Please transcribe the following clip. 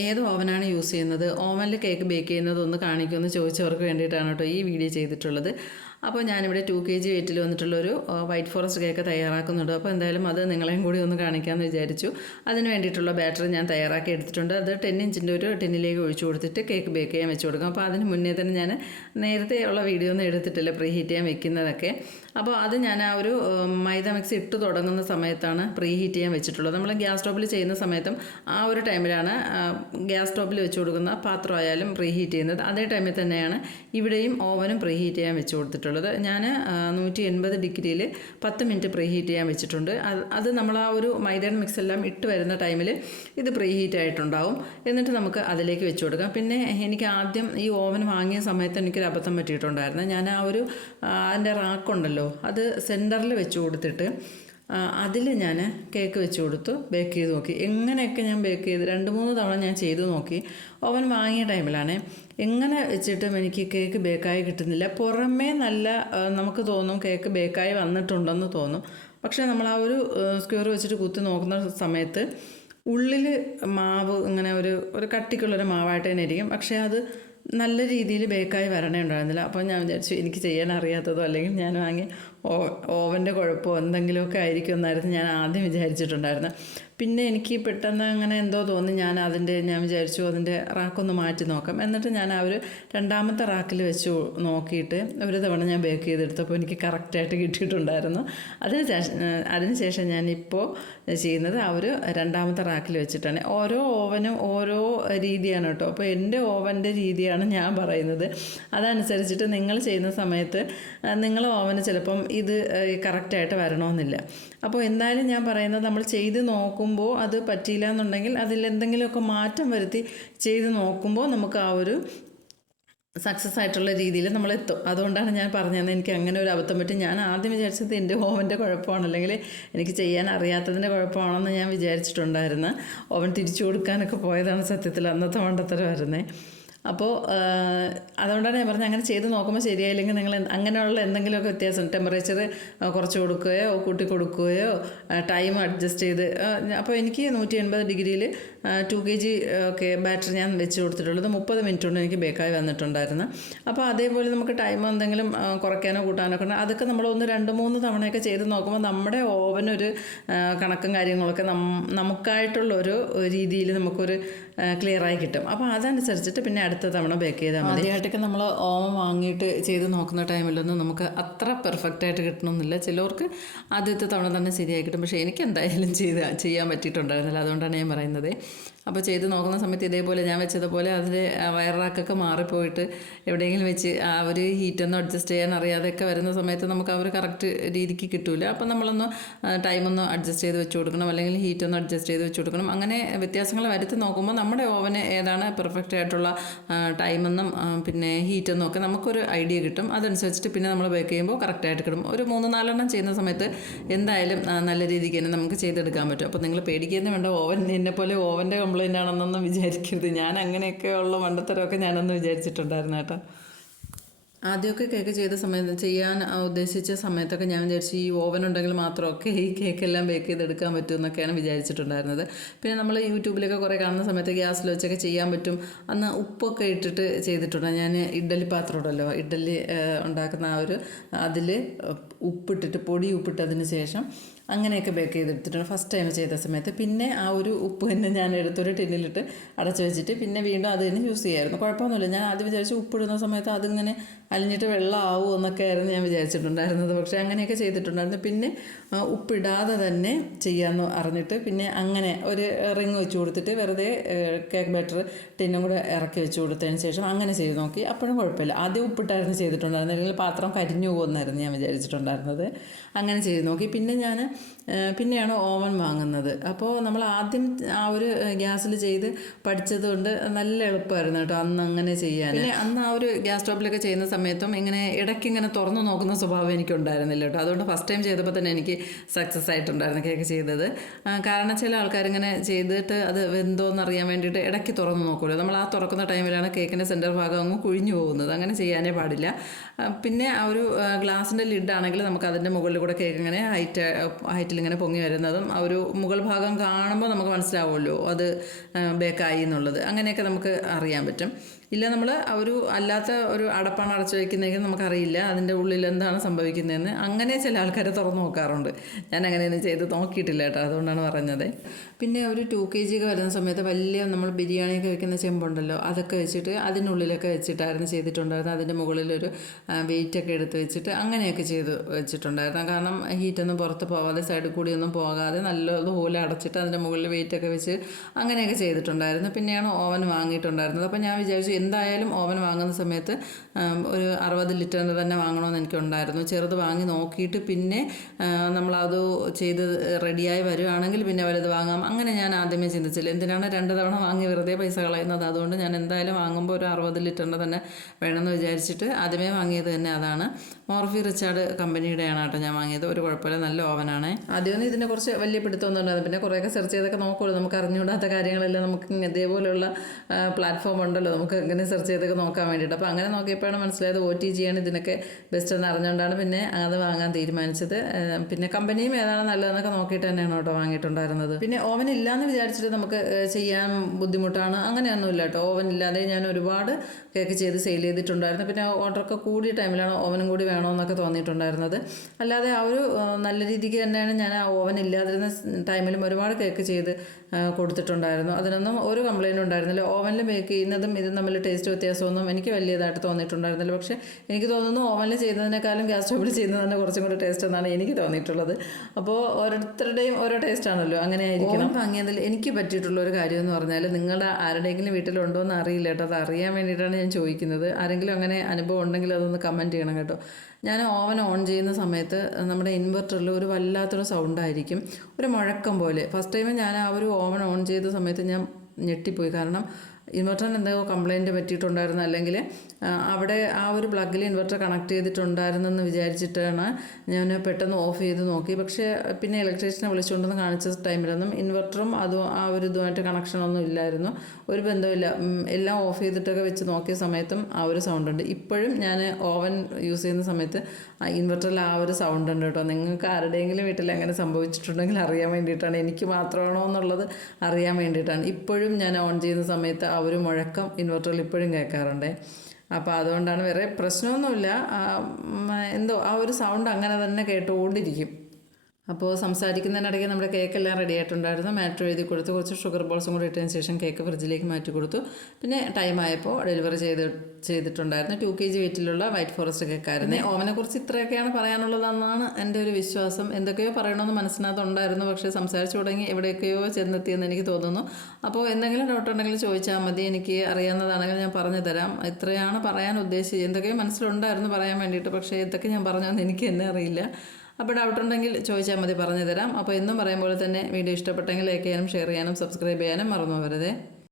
ഏത് ഓവനാണ് യൂസ് ചെയ്യുന്നത്? ഓവനിൽ കേക്ക് ബേക്ക് ചെയ്യുന്നത് ഒന്ന് കാണിക്കുമെന്ന് ചോദിച്ചവർക്ക് വേണ്ടിയിട്ടാണ് കേട്ടോ ഈ വീഡിയോ ചെയ്തിട്ടുള്ളത്. അപ്പോൾ ഞാനിവിടെ ടു കെ ജി വെയിറ്റിൽ വന്നിട്ടുള്ളൊരു വൈറ്റ് ഫോറസ്റ്റ് കേക്ക് തയ്യാറാക്കുന്നുണ്ട്. അപ്പോൾ എന്തായാലും അത് നിങ്ങളെയും കൂടി ഒന്ന് കാണിക്കാമെന്ന് വിചാരിച്ചു. അതിന് വേണ്ടിയിട്ടുള്ള ബാറ്റർ ഞാൻ തയ്യാറാക്കി എടുത്തിട്ടുണ്ട്. അത് ടെൻ ഇഞ്ചിന്റെ ഒരു ടിന്നിലേക്ക് ഒഴിച്ചു കൊടുത്തിട്ട് കേക്ക് ബേക്ക് ചെയ്യാൻ വെച്ച് കൊടുക്കും. അപ്പോൾ അതിന് മുന്നേ തന്നെ ഞാൻ നേരത്തെ ഉള്ള വീഡിയോ ഒന്നും എടുത്തിട്ടില്ല പ്രീ ഹീറ്റ് ചെയ്യാൻ വെക്കുന്നതൊക്കെ. അപ്പോൾ അത് ഞാൻ ആ ഒരു മൈദ മിക്സ് ഇട്ട് തുടങ്ങുന്ന സമയത്താണ് പ്രീ ഹീറ്റ് ചെയ്യാൻ വെച്ചിട്ടുള്ളത്. നമ്മൾ ഗ്യാസ് സ്റ്റോപ്പിൽ ചെയ്യുന്ന സമയത്തും ആ ഒരു ടൈമിലാണ് ഗ്യാസ് സ്റ്റോപ്പിൽ വെച്ച് കൊടുക്കുന്ന പാത്രമായാലും പ്രീ ഹീറ്റ് ചെയ്യുന്നത്. അതേ ടൈമിൽ തന്നെയാണ് ഇവിടെയും ഓവനും പ്രീ ഹീറ്റ് ചെയ്യാൻ വെച്ച് കൊടുത്തിട്ടുള്ളത്. ഞാൻ നൂറ്റി എൺപത് ഡിഗ്രിയിൽ പത്ത് മിനിറ്റ് പ്രീ ഹീറ്റ് ചെയ്യാൻ വെച്ചിട്ടുണ്ട്. അത് നമ്മൾ ആ ഒരു മൈദയുടെ മിക്സ് എല്ലാം ഇട്ട് വരുന്ന ടൈമിൽ ഇത് പ്രീ ഹീറ്റ് ആയിട്ടുണ്ടാവും. എന്നിട്ട് നമുക്ക് അതിലേക്ക് വെച്ച് കൊടുക്കാം. പിന്നെ എനിക്ക് ആദ്യം ഈ ഓവൻ വാങ്ങിയ സമയത്ത് എനിക്കൊരു അബദ്ധം പറ്റിയിട്ടുണ്ടായിരുന്നു. ഞാൻ ആ ഒരു അതിന്റെ റാക്കുണ്ടല്ലോ അത് സെന്ററിൽ വെച്ച് കൊടുത്തിട്ട് അതിൽ ഞാൻ കേക്ക് വെച്ച് കൊടുത്തു ബേക്ക് ചെയ്ത് നോക്കി. എങ്ങനെയൊക്കെ ഞാൻ ബേക്ക് ചെയ്ത് രണ്ട് മൂന്ന് തവണ ഞാൻ ചെയ്ത് നോക്കി. ഓവൻ വാങ്ങിയ ടൈമിലാണ് എങ്ങനെ വെച്ചിട്ടും എനിക്ക് കേക്ക് ബേക്കായി കിട്ടുന്നില്ല. പുറമേ നല്ല നമുക്ക് തോന്നും കേക്ക് ബേക്കായി വന്നിട്ടുണ്ടെന്ന് തോന്നും. പക്ഷേ നമ്മൾ ആ ഒരു സ്ക്വയർ വെച്ചിട്ട് കുത്തി നോക്കുന്ന സമയത്ത് ഉള്ളിൽ മാവ് ഇങ്ങനെ ഒരു ഒരു കട്ടിക്കുള്ളൊരു മാവായിട്ട് തന്നെ ഇരിക്കും. പക്ഷേ അത് നല്ല രീതിയിൽ ബേക്കായി വരണേ ഉണ്ടായിരുന്നില്ല. അപ്പോൾ ഞാൻ വിചാരിച്ചു എനിക്ക് ചെയ്യാൻ അറിയാത്തതോ അല്ലെങ്കിൽ ഞാൻ വാങ്ങി ഓവന്റെ കുഴപ്പമോ എന്തെങ്കിലുമൊക്കെ ആയിരിക്കും എന്നായിരുന്നു ഞാൻ ആദ്യം വിചാരിച്ചിട്ടുണ്ടായിരുന്നത്. പിന്നെ എനിക്ക് പെട്ടെന്ന് അങ്ങനെ എന്തോ തോന്നി. ഞാൻ അതിന്റെ ഞാൻ വിചാരിച്ചു അതിന്റെ റാക്കൊന്ന് മാറ്റി നോക്കാം. എന്നിട്ട് ഞാൻ ആ ഒരു രണ്ടാമത്തെ റാക്കിൽ വെച്ച് നോക്കിയിട്ട് ഒരു തവണ ഞാൻ ബേക്ക് ചെയ്തെടുത്തപ്പോൾ എനിക്ക് കറക്റ്റായിട്ട് കിട്ടിയിട്ടുണ്ടായിരുന്നു. അതിന് ശേഷം അതിന് ശേഷം ഞാനിപ്പോൾ ചെയ്യുന്നത് ആ ഒരു രണ്ടാമത്തെ റാക്കിൽ വെച്ചിട്ടാണ്. ഓരോ ഓവനും ഓരോ രീതിയാണ് കേട്ടോ. അപ്പോൾ എന്റെ ഓവന്റെ രീതിയാണ് ഞാൻ പറയുന്നത്. അതനുസരിച്ചിട്ട് നിങ്ങൾ ചെയ്യുന്ന സമയത്ത് നിങ്ങൾ ഓവന് ചിലപ്പം ഇത് കറക്റ്റായിട്ട് വരണമെന്നില്ല. അപ്പോൾ എന്തായാലും ഞാൻ പറയുന്നത് നമ്മൾ ചെയ്ത് നോക്കുമ്പോൾ അത് പറ്റിയില്ല എന്നുണ്ടെങ്കിൽ അതിൽ എന്തെങ്കിലുമൊക്കെ മാറ്റം വരുത്തി ചെയ്ത് നോക്കുമ്പോൾ നമുക്ക് ആ ഒരു സക്സസ് ആയിട്ടുള്ള രീതിയിൽ നമ്മൾ എത്തും അതുകൊണ്ടാണ് ഞാൻ പറഞ്ഞത് എനിക്ക് അങ്ങനെ ഒരു അബദ്ധം പറ്റി. ഞാൻ ആദ്യം വിചാരിച്ചത് എന്റെ ഓവന്റെ കുഴപ്പമാണ്. അല്ലെങ്കിൽ എനിക്ക് ചെയ്യാൻ അറിയാത്തതിന്റെ കുഴപ്പമാണെന്ന് ഞാൻ വിചാരിച്ചിട്ടുണ്ടായിരുന്നു. ഓവൻ തിരിച്ചു കൊടുക്കാനൊക്കെ പോയതാണ് സത്യത്തിൽ അന്നത്തെ മണ്ടത്തരം വരുന്നത് അപ്പോൾ അതുകൊണ്ടാണ് ഞാൻ പറഞ്ഞത് അങ്ങനെ ചെയ്ത് നോക്കുമ്പോൾ ശരിയായില്ലെങ്കിൽ നിങ്ങൾ അങ്ങനെയുള്ള എന്തെങ്കിലുമൊക്കെ വ്യത്യാസം ടെമ്പറേച്ചർ കുറച്ച് കൊടുക്കുകയോ കൂട്ടി കൊടുക്കുകയോ ടൈം അഡ്ജസ്റ്റ് ചെയ്ത് അപ്പോൾ എനിക്ക് നൂറ്റി എൺപത് ഡിഗ്രിയിൽ ടു കെ ജി ഒക്കെ ബാറ്ററി ഞാൻ വെച്ച് കൊടുത്തിട്ടുള്ളത് മുപ്പത് മിനിറ്റ് കൊണ്ട് എനിക്ക് ബേക്കായി വന്നിട്ടുണ്ടായിരുന്നു. അപ്പോൾ അതേപോലെ നമുക്ക് ടൈം എന്തെങ്കിലും കുറയ്ക്കാനോ കൂട്ടാനോ ഒക്കെ അതൊക്കെ നമ്മൾ ഒന്ന് രണ്ട് മൂന്ന് തവണയൊക്കെ ചെയ്ത് നോക്കുമ്പോൾ നമ്മുടെ ഓവനൊരു കണക്കും കാര്യങ്ങളൊക്കെ നമുക്കായിട്ടുള്ള ഒരു രീതിയിൽ നമുക്കൊരു ക്ലിയർ ആയി കിട്ടും. അപ്പോൾ അതനുസരിച്ചിട്ട് പിന്നെ അടുത്ത തവണ ബേക്ക് ചെയ്താൽ മതി. ആദ്യമായിട്ടൊക്കെ നമ്മൾ ഓവൻ വാങ്ങിയിട്ട് ചെയ്ത് നോക്കുന്ന ടൈമിലൊന്നും നമുക്ക് അത്ര പെർഫെക്റ്റ് ആയിട്ട് കിട്ടണമെന്നില്ല ചിലവർക്ക് ആദ്യത്തെ തവണ തന്നെ ശരിയായി കിട്ടും. പക്ഷേ എനിക്ക് എന്തായാലും ചെയ്ത് ചെയ്യാൻ പറ്റിയിട്ടുണ്ടായിരുന്നില്ല. അതുകൊണ്ടാണ് ഞാൻ പറയുന്നത്. അപ്പോൾ ചെയ്ത് നോക്കുന്ന സമയത്ത് ഇതേപോലെ ഞാൻ വെച്ചതുപോലെ അതിൽ വയറാക്കൊക്കെ മാറിപ്പോയിട്ട് എവിടെയെങ്കിലും വെച്ച് ആ ഒരു ഹീറ്റൊന്നും അഡ്ജസ്റ്റ് ചെയ്യാൻ അറിയാതെയൊക്കെ വരുന്ന സമയത്ത് നമുക്ക് ആ ഒരു കറക്റ്റ് രീതിക്ക് കിട്ടില്ല അപ്പോൾ നമ്മളൊന്ന് ടൈമൊന്ന് അഡ്ജസ്റ്റ് ചെയ്ത് വെച്ച് കൊടുക്കണം. അല്ലെങ്കിൽ ഹീറ്റൊന്ന് അഡ്ജസ്റ്റ് ചെയ്ത് വെച്ച് കൊടുക്കണം. അങ്ങനെ വ്യത്യാസങ്ങൾ വരുത്തി നോക്കുമ്പോൾ നമ്മുടെ ഓവന് ഏതാണ് പെർഫെക്റ്റ് ആയിട്ടുള്ള ടൈമെന്നും പിന്നെ ഹീറ്റെന്നും ഒക്കെ നമുക്കൊരു ഐഡിയ കിട്ടും. അതനുസരിച്ചിട്ട് പിന്നെ നമ്മൾ ബേക്ക് ചെയ്യുമ്പോൾ കറക്റ്റായിട്ട് കിട്ടും. ഒരു മൂന്ന് നാലെണ്ണം ചെയ്യുന്ന സമയത്ത് എന്തായാലും നല്ല രീതിക്ക് തന്നെ നമുക്ക് ചെയ്തെടുക്കാൻ പറ്റും. അപ്പോൾ നിങ്ങൾ പേടിക്കുന്ന വേണ്ട. ഓവൻ എന്നെ പോലെ ഓവന്റെ കംപ്ലൈന്റ് ആണെന്നൊന്നും വിചാരിക്കരുത്. ഞാൻ അങ്ങനെയൊക്കെ ഉള്ള മണ്ടത്തരമൊക്കെ ഞാനൊന്ന് വിചാരിച്ചിട്ടുണ്ടായിരുന്നു കേട്ടോ. ആദ്യമൊക്കെ കേക്ക് ചെയ്ത സമയത്ത് ചെയ്യാൻ ഉദ്ദേശിച്ച സമയത്തൊക്കെ ഞാൻ വിചാരിച്ചു ഈ ഓവൻ ഉണ്ടെങ്കിൽ മാത്രമൊക്കെ ഈ കേക്കെല്ലാം ബേക്ക് ചെയ്തെടുക്കാൻ പറ്റും എന്നൊക്കെയാണ് വിചാരിച്ചിട്ടുണ്ടായിരുന്നത്. പിന്നെ നമ്മൾ യൂട്യൂബിലൊക്കെ കുറേ കാണുന്ന സമയത്ത് ഗ്യാസിൽ വെച്ചൊക്കെ ചെയ്യാൻ പറ്റും. അന്ന് ഉപ്പൊക്കെ ഇട്ടിട്ട് ചെയ്തിട്ടുണ്ട്. ഞാൻ ഇഡ്ഡലി പാത്രം ഉണ്ടല്ലോ ഇഡ്ഡലി ഉണ്ടാക്കുന്ന ആ ഒരു അതിൽ ഉപ്പിട്ടിട്ട് പൊടി ഉപ്പിട്ടതിന് ശേഷം അങ്ങനെയൊക്കെ ബേക്ക് ചെയ്തെടുത്തിട്ടുണ്ട്. ഫസ്റ്റ് ടൈം ചെയ്ത സമയത്ത്. പിന്നെ ആ ഒരു ഉപ്പ് തന്നെ ഞാൻ എടുത്തൊരു ടിന്നിലിട്ട് അടച്ചു വെച്ചിട്ട് പിന്നെ വീണ്ടും അത് തന്നെ യൂസ് ചെയ്യായിരുന്നു. കുഴപ്പമൊന്നുമില്ല. ഞാൻ ആദ്യം വിചാരിച്ചു ഉപ്പിടുന്ന സമയത്ത് അതിങ്ങനെ അലിഞ്ഞിട്ട് വെള്ളമാവും എന്നൊക്കെ ആയിരുന്നു ഞാൻ വിചാരിച്ചിട്ടുണ്ടായിരുന്നത്. പക്ഷേ അങ്ങനെയൊക്കെ ചെയ്തിട്ടുണ്ടായിരുന്നു. പിന്നെ ഉപ്പിടാതെ തന്നെ ചെയ്യാമെന്ന് അറിഞ്ഞിട്ട് പിന്നെ അങ്ങനെ ഒരു റിങ് വെച്ച് കൊടുത്തിട്ട് വെറുതെ കേക്ക് ബാറ്റർ ടിന്നും കൂടെ ഇറക്കി വെച്ച് കൊടുത്തതിന് ശേഷം അങ്ങനെ ചെയ്ത് നോക്കി. അപ്പോഴും കുഴപ്പമില്ല. ആദ്യം ഉപ്പിട്ടായിരുന്നു ചെയ്തിട്ടുണ്ടായിരുന്നു അല്ലെങ്കിൽ പാത്രം കരിഞ്ഞു പോകുമെന്നായിരുന്നു ഞാൻ വിചാരിച്ചിട്ടുണ്ടായിരുന്നത്. അങ്ങനെ ചെയ്ത് നോക്കി. പിന്നെ ഞാൻ പിന്നെയാണ് ഓവൻ വാങ്ങുന്നത്. അപ്പോൾ നമ്മൾ ആദ്യം ആ ഒരു ഗ്യാസിൽ ചെയ്ത് പഠിച്ചത് കൊണ്ട് നല്ല എളുപ്പമായിരുന്നു കേട്ടോ അന്ന് അങ്ങനെ ചെയ്യാൻ. പിന്നെ അന്ന് ആ ഒരു ഗ്യാസ് സ്റ്റോപ്പിലൊക്കെ ചെയ്യുന്ന സമയത്തും ഇങ്ങനെ ഇടയ്ക്ക് ഇങ്ങനെ തുറന്നു നോക്കുന്ന സ്വഭാവം എനിക്കുണ്ടായിരുന്നില്ല കേട്ടോ. അതുകൊണ്ട് ഫസ്റ്റ് ടൈം ചെയ്തപ്പോൾ തന്നെ എനിക്ക് സക്സസ് ആയിട്ടുണ്ടായിരുന്നു കേക്ക് ചെയ്തത്. കാരണം ചില ആൾക്കാർ ഇങ്ങനെ ചെയ്തിട്ട് അത് വെന്തോന്ന് അറിയാൻ വേണ്ടിയിട്ട് ഇടയ്ക്ക് തുറന്നു നോക്കുമല്ലോ നമ്മൾ ആ തുറക്കുന്ന ടൈമിലാണ് കേക്കിന്റെ സെന്റർ ഭാഗം അങ്ങ് കുഴിഞ്ഞു പോകുന്നത്. അങ്ങനെ ചെയ്യാനേ പാടില്ല. പിന്നെ ആ ഒരു ഗ്ലാസിന്റെ ലിഡാണെങ്കിൽ നമുക്ക് അതിന്റെ മുകളിൽ കൂടെ കേക്ക് ഇങ്ങനെ ഹൈറ്റ് ഹൈറ്റിൽ ഇങ്ങനെ പൊങ്ങി വരുന്നതും ആ ഒരു മുകൾ ഭാഗം കാണുമ്പോൾ നമുക്ക് മനസ്സിലാവുമല്ലോ അത് ബേക്കായി എന്നുള്ളത്. അങ്ങനെയൊക്കെ നമുക്ക് അറിയാൻ പറ്റും. ഇല്ല നമ്മൾ ഒരു അല്ലാത്ത ഒരു അടപ്പാണ് അടച്ചു വയ്ക്കുന്നതെങ്കിൽ നമുക്കറിയില്ല അതിന്റെ ഉള്ളിൽ എന്താണ് സംഭവിക്കുന്നതെന്ന്. അങ്ങനെ ചില ആൾക്കാർ തുറന്നു നോക്കാറുണ്ട്. ഞാൻ അങ്ങനെയൊന്നും ചെയ്ത് നോക്കിയിട്ടില്ല കേട്ടോ അതുകൊണ്ടാണ് പറഞ്ഞത്. പിന്നെ ഒരു ടു കെ ജി ഒക്കെ വരുന്ന സമയത്ത് വലിയ നമ്മൾ ബിരിയാണിയൊക്കെ വെക്കുന്ന ചെമ്പുണ്ടല്ലോ അതൊക്കെ വെച്ചിട്ട് അതിനുള്ളിലൊക്കെ വെച്ചിട്ടായിരുന്നു ചെയ്തിട്ടുണ്ടായിരുന്നത്. അതിന്റെ മുകളിലൊരു വെയിറ്റൊക്കെ എടുത്ത് വെച്ചിട്ട് അങ്ങനെയൊക്കെ ചെയ്ത് വെച്ചിട്ടുണ്ടായിരുന്നു. കാരണം ഹീറ്റൊന്നും പുറത്ത് പോകാതെ സൈഡിൽ കൂടിയൊന്നും പോകാതെ നല്ലതുപോലെ അടച്ചിട്ട് അതിന്റെ മുകളിൽ വെയിറ്റൊക്കെ വെച്ച് അങ്ങനെയൊക്കെ ചെയ്തിട്ടുണ്ടായിരുന്നു. പിന്നെയാണ് ഓവൻ വാങ്ങിയിട്ടുണ്ടായിരുന്നത്. അപ്പോൾ ഞാൻ വിചാരിച്ചു എന്തായാലും ഓവൻ വാങ്ങുന്ന സമയത്ത് ഒരു അറുപത് ലിറ്ററിന്റെ തന്നെ വാങ്ങണമെന്ന് എനിക്കുണ്ടായിരുന്നു. ചെറുത് വാങ്ങി നോക്കിയിട്ട് പിന്നെ നമ്മളത് ചെയ്ത് റെഡിയായി വരുവാണെങ്കിൽ പിന്നെ വലുത് വാങ്ങാം. അങ്ങനെ ഞാൻ ആദ്യമേ ചിന്തിച്ചില്ല. എന്തിനാണ് രണ്ട് തവണ വാങ്ങി വെറുതെ പൈസ കളയുന്നത്? അതുകൊണ്ട് ഞാൻ എന്തായാലും വാങ്ങുമ്പോൾ ഒരു അറുപത് ലിറ്ററിന്റെ തന്നെ വേണമെന്ന് വിചാരിച്ചിട്ട് ആദ്യമേ വാങ്ങിയത് തന്നെ അതാണ്. മോർഫി റിച്ചാർഡ് കമ്പനിയുടെയാണ് കേട്ടോ ഞാൻ വാങ്ങിയത്. ഒരു കുഴപ്പമില്ല നല്ല ഓവനാണ്. ആദ്യമൊന്നും ഇതിനെ കുറച്ച് വലിയ പിടുത്തമൊന്നും ഉണ്ടായിരുന്നു പിന്നെ കുറേയൊക്കെ സെർച്ച് ചെയ്തൊക്കെ നോക്കുള്ളൂ. നമുക്ക് അറിഞ്ഞുകൂടാത്ത കാര്യങ്ങളെല്ലാം നമുക്ക് ഇതേപോലെയുള്ള പ്ലാറ്റ്ഫോം ഉണ്ടല്ലോ. നമുക്ക് ഇങ്ങനെ സെർച്ച് ചെയ്തൊക്കെ നോക്കാൻ വേണ്ടിയിട്ട്. അപ്പോൾ അങ്ങനെ നോക്കിയപ്പോഴാണ് മനസ്സിലായത് ഒ ടി ജിയാണ് ഇതിനൊക്കെ ബെസ്റ്റ് എന്ന് അറിഞ്ഞുകൊണ്ടാണ് പിന്നെ അത് വാങ്ങാൻ തീരുമാനിച്ചത്. പിന്നെ കമ്പനിയും ഏതാണ് നല്ലതെന്നൊക്കെ നോക്കിയിട്ട് തന്നെയാണ് കേട്ടോ വാങ്ങിയിട്ടുണ്ടായിരുന്നത്. പിന്നെ ഓവൻ ഇല്ലാന്ന് വിചാരിച്ചിട്ട് നമുക്ക് ചെയ്യാൻ ബുദ്ധിമുട്ടാണ്. അങ്ങനെയൊന്നുമില്ല കേട്ടോ. ഓവൻ ഇല്ലാതെ ഞാൻ ഒരുപാട് കേക്ക് ചെയ്ത് സെയിൽ ചെയ്തിട്ടുണ്ടായിരുന്നു. പിന്നെ ഓർഡറൊക്കെ കൂടിയ ടൈമിലാണ് ഓവനും കൂടി വേണമെന്നൊക്കെ തോന്നിയിട്ടുണ്ടായിരുന്നത്. അല്ലാതെ ആ ഒരു നല്ല രീതിക്ക് തന്നെയാണ് ഞാൻ ആ ഓവൻ ഇല്ലാതിരുന്ന ടൈമിലും ഒരുപാട് കേക്ക് ചെയ്ത് കൊടുത്തിട്ടുണ്ടായിരുന്നു. അതിനൊന്നും ഒരു കംപ്ലൈന്റും ഉണ്ടായിരുന്നില്ല. ഓവനിൽ ബേക്ക് ചെയ്യുന്നതും ഇതും തമ്മിൽ ടേസ്റ്റ് വ്യത്യാസമൊന്നും എനിക്ക് വലിയതായിട്ട് തോന്നിയിട്ടുണ്ടായിരുന്നില്ല. പക്ഷേ എനിക്ക് തോന്നുന്നു ഓവനിൽ ചെയ്യുന്നതിനേക്കാളും ഗ്യാസ് സ്റ്റോവിൽ തന്നെ കുറച്ചും കൂടി ടേസ്റ്റ് എന്നാണ് എനിക്ക് തോന്നിയിട്ടുള്ളത്. അപ്പോൾ ഓരോരുത്തരുടെയും ഓരോ ടേസ്റ്റ് ആണല്ലോ അങ്ങനെ ആയിരിക്കണം വാങ്ങിയതിൽ എനിക്ക് പറ്റിയിട്ടുള്ള ഒരു കാര്യം എന്ന് പറഞ്ഞാൽ നിങ്ങളുടെ ആരുടെയെങ്കിലും വീട്ടിലുണ്ടോ എന്ന് അറിയില്ല കേട്ടോ. അത് അറിയാൻ വേണ്ടിയിട്ടാണ് ഞാൻ ചോദിക്കുന്നത്. ആരെങ്കിലും അങ്ങനെ അനുഭവം ഉണ്ടെങ്കിൽ അതൊന്ന് കമന്റ് ചെയ്യണം കേട്ടോ. ഞാൻ ഓവൻ ഓൺ ചെയ്യുന്ന സമയത്ത് നമ്മുടെ ഇൻവെർട്ടറിൽ ഒരു വല്ലാത്തൊരു സൗണ്ടായിരിക്കും ഒരു മുഴക്കം പോലെ. ഫസ്റ്റ് ടൈം ഞാൻ ആ ഒരു ഓവൻ ഓൺ ചെയ്ത സമയത്ത് ഞാൻ ഞെട്ടിപ്പോയി. കാരണം ഇൻവെർട്ടറിന് എന്തോ കംപ്ലൈന്റ് പറ്റിയിട്ടുണ്ടായിരുന്നു അല്ലെങ്കിൽ അവിടെ ആ ഒരു പ്ലഗിൽ ഇൻവെർട്ടർ കണക്ട് ചെയ്തിട്ടുണ്ടായിരുന്നെന്ന് വിചാരിച്ചിട്ടാണ് ഞാൻ പെട്ടെന്ന് ഓഫ് ചെയ്ത് നോക്കി. പക്ഷേ പിന്നെ ഇലക്ട്രീഷ്യനെ വിളിച്ചുകൊണ്ടെന്ന് കാണിച്ച ടൈമിലൊന്നും ഇൻവെർട്ടറും അതും ആ ഒരു ഇതുമായിട്ട് കണക്ഷനൊന്നും ഇല്ലായിരുന്നു. ഒരു ബന്ധമില്ല എല്ലാം ഓഫ് ചെയ്തിട്ടൊക്കെ വെച്ച് നോക്കിയ സമയത്തും ആ ഒരു സൗണ്ട് ഉണ്ട്. ഇപ്പോഴും ഞാൻ ഓവൻ യൂസ് ചെയ്യുന്ന സമയത്ത് ആ ഇൻവെർട്ടറിൽ ആ ഒരു സൗണ്ട് ഉണ്ട് കേട്ടോ. നിങ്ങൾക്ക് ആരുടെയെങ്കിലും വീട്ടിൽ അങ്ങനെ സംഭവിച്ചിട്ടുണ്ടെങ്കിൽ അറിയാൻ വേണ്ടിയിട്ടാണ്. എനിക്ക് മാത്രമാണോ എന്നുള്ളത് അറിയാൻ വേണ്ടിയിട്ടാണ്. ഇപ്പോഴും ഞാൻ ഓൺ ചെയ്യുന്ന സമയത്ത് ആ ഒരു മുഴക്കം ഇൻവെർട്ടറിൽ ഇപ്പോഴും കേൾക്കാറുണ്ട്. അപ്പോൾ അതുകൊണ്ടാണ് വേറെ പ്രശ്നമൊന്നുമില്ല. എന്തോ ആ ഒരു സൗണ്ട് അങ്ങനെ തന്നെ കേട്ടുകൊണ്ടിരിക്കും. അപ്പോൾ സംസാരിക്കുന്നതിനിടയ്ക്ക് നമ്മുടെ കേക്ക് എല്ലാം റെഡി ആയിട്ടുണ്ടായിരുന്നു. മാറ്റർ എഴുതി കൊടുത്ത്. കുറച്ച് ഷുഗർ ബോൾസും കൂടി ഇട്ടതിന് ശേഷം കേക്ക് ഫ്രിഡ്ജിലേക്ക് മാറ്റി കൊടുത്തു. പിന്നെ ടൈം ആയപ്പോൾ ഡെലിവറി ചെയ്ത് ചെയ്തിട്ടുണ്ടായിരുന്നു. ടു കെ ജി വെയിറ്റിലുള്ള വൈറ്റ് ഫോറസ്റ്റ് കേക്കായിരുന്നു ഓമനെ കുറിച്ച് ഇത്രയൊക്കെയാണ് പറയാനുള്ളതെന്നാണ് എന്റെ ഒരു വിശ്വാസം. എന്തൊക്കെയോ പറയണമെന്ന് മനസ്സിനകത്ത് ഉണ്ടായിരുന്നു പക്ഷേ സംസാരിച്ചു തുടങ്ങി എവിടെയൊക്കെയോ ചെന്നെത്തിയെന്ന് എനിക്ക് തോന്നുന്നു. അപ്പോൾ എന്തെങ്കിലും ഡൗട്ട് ഉണ്ടെങ്കിൽ ചോദിച്ചാൽ മതി. എനിക്ക് അറിയാവുന്നതാണെങ്കിൽ ഞാൻ പറഞ്ഞു തരാം ഇത്രയാണ് പറയാൻ ഉദ്ദേശിച്ചത്. എന്തൊക്കെയോ മനസ്സിലുണ്ടായിരുന്നു പറയാൻ വേണ്ടിയിട്ട്. പക്ഷേ ഇതൊക്കെ ഞാൻ പറഞ്ഞതെന്ന് എനിക്ക് തന്നെ അറിയില്ല. അപ്പോൾ ഡൗട്ട് ഉണ്ടെങ്കിൽ ചോദിച്ചാൽ മതി പറഞ്ഞു തരാം അപ്പോൾ എന്നും പറയും പോലെ തന്നെ വീഡിയോ ഇഷ്ടപ്പെട്ടെങ്കിൽ ലൈക്ക് ചെയ്യാനും ഷെയർ ചെയ്യാനും സബ്സ്ക്രൈബ് ചെയ്യാനും മറന്നു പോകരുതേ.